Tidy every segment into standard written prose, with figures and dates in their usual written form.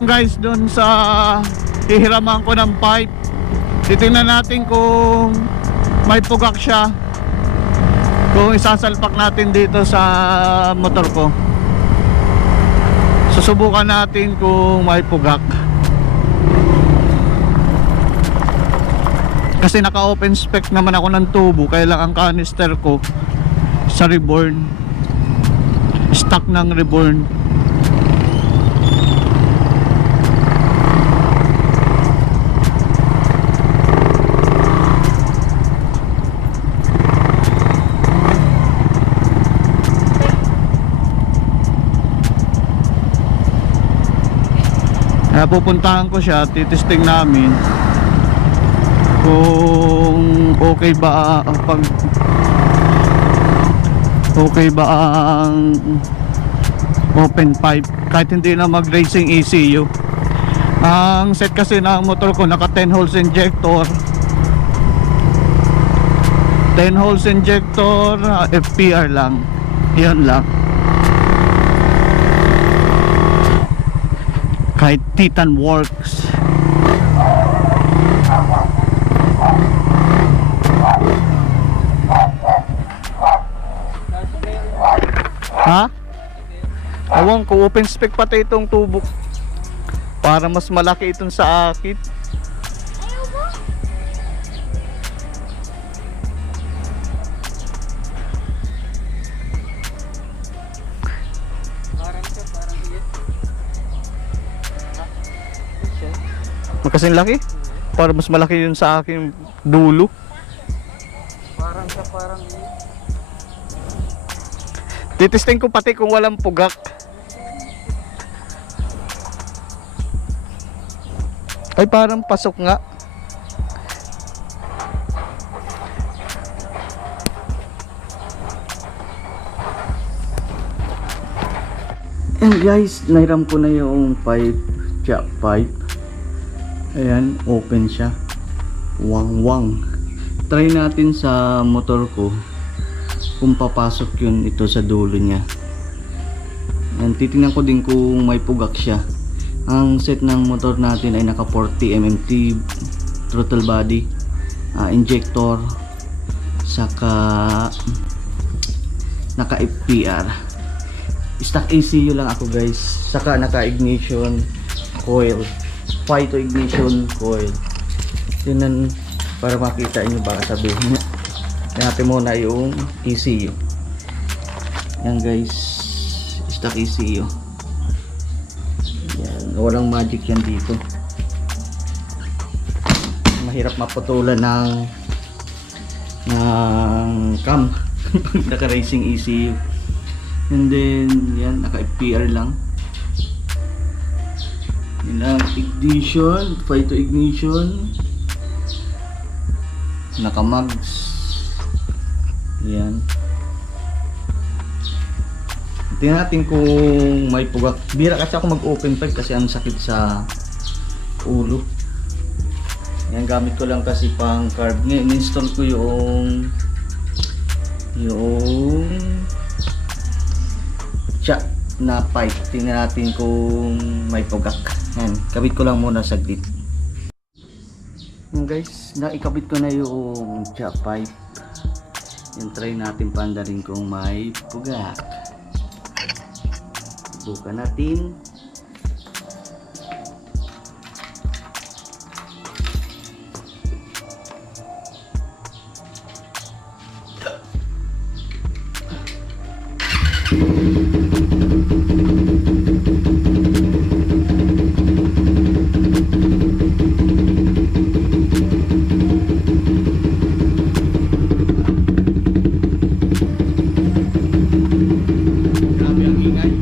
Guys, doon sa hihiraman ko ng pipe, titingnan natin kung may pugak siya, kung isasalpak natin dito sa motor ko. Susubukan natin kung may pugak, kasi naka open spec naman ako ng tubo, kaya lang ang canister ko sa reborn, stock ng reborn. Kaya pupuntahan ko siya, titesting namin kung okay ba ang open pipe kahit hindi na mag racing ECU. Ang set kasi ng motor ko naka 10 holes injector, 10 holes injector, FPR lang, yun lang. Kahit Titan works. Ha? Awang ko, open spec pati itong tubo, para mas malaki itong sa akin. Ayaw mo? Parang siya, parang iya. Magkasing laki? Para mas malaki yun sa akin dulo. Parang siya, parang iya. Titesting ko pati kung walang pugak. Ay, parang pasok nga. And guys, nairam ko na yung pipe, jack pipe. Ayan, open siya. Wang-wang. Try natin sa motor ko kung papasok yun ito sa dulo niya. Ayan, titingnan ko din kung may pugak siya. Ang set ng motor natin ay naka 40 MMT throttle body, injector, saka naka FPR. Stock ECU lang ako guys, saka naka ignition coil, PiPe ignition coil. Tingnan para makita nyo, baka sabihin nyo. Natin muna yung ECU. Yan guys, stock ECU. Yan, walang magic yan dito. Mahirap maputulan ng cam pag naka racing ECU. And then yan, naka FPR lang. Yan lang, ignition, PiPe ignition, naka mags. Yan. Tingnan natin kung may pugak. Bira kasi ako mag-open pipe kasi ang sakit sa ulo. Yan, gamit ko lang kasi pang carb. Ngayon, install ko yung jack na pipe. Tingnan natin kung may pugak. Yan, kabit ko lang muna saglit. Yan guys, naikabit ko na yung jack pipe. Yan, try natin pandarin kung may pugak. Subukan natin. Grabe ang ingay.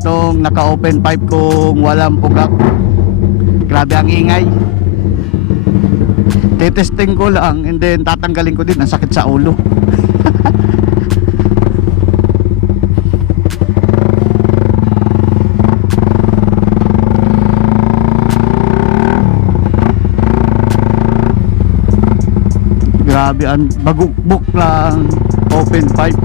Itong naka-open pipe kung walang pugak. Grabe ang ingay. Titesting ko lang and then tatanggalin ko din. Ang sakit sa ulo. Grabe ang bagukbok lang open pipe.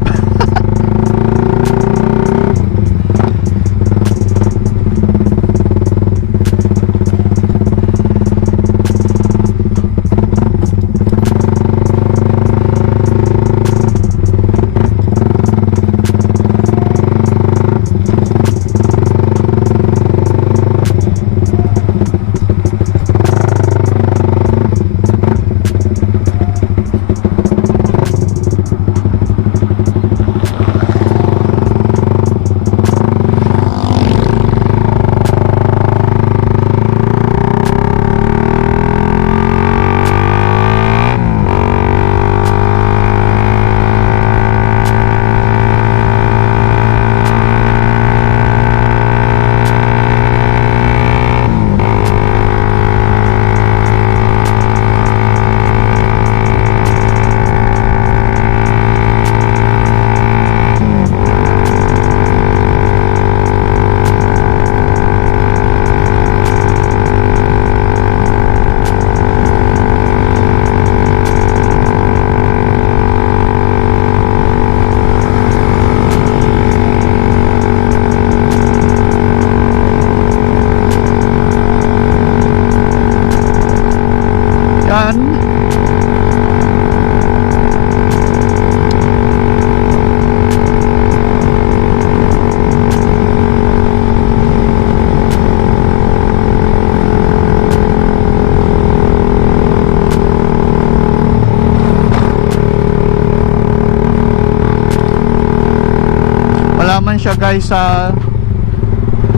Naman siya guys sa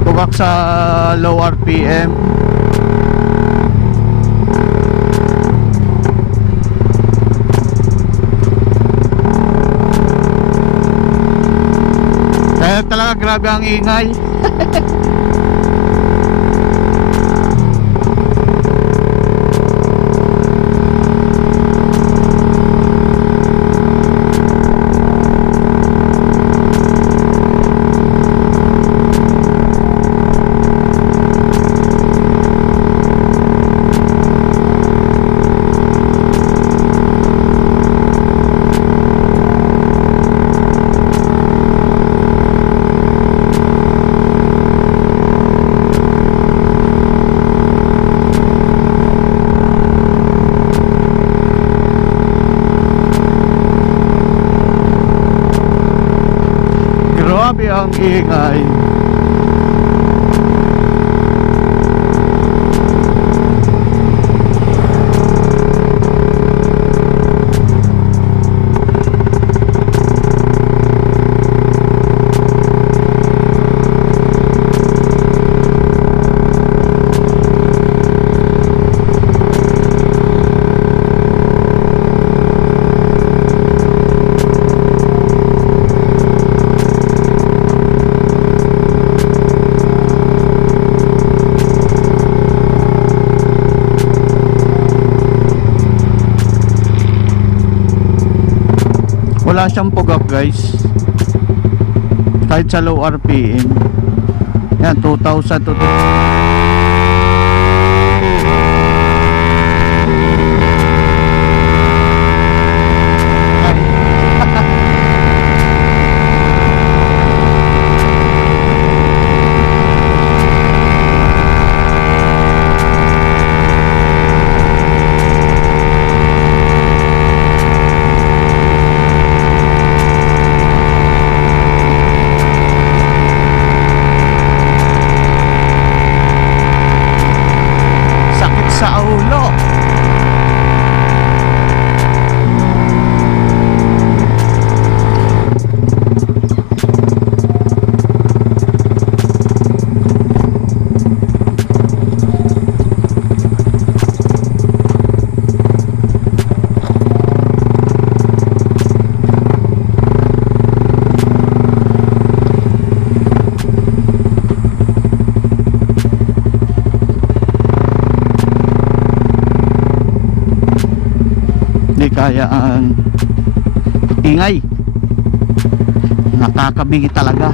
tugak sa low RPM. Kaya talaga grabe ang ingay. Grabe ang ingay. Wala siyang pugak guys. Kahit sa low RPM. Yan, 2,000 to sakit sa ulo. Hindi kaya ang ingay, nakakabigi talaga.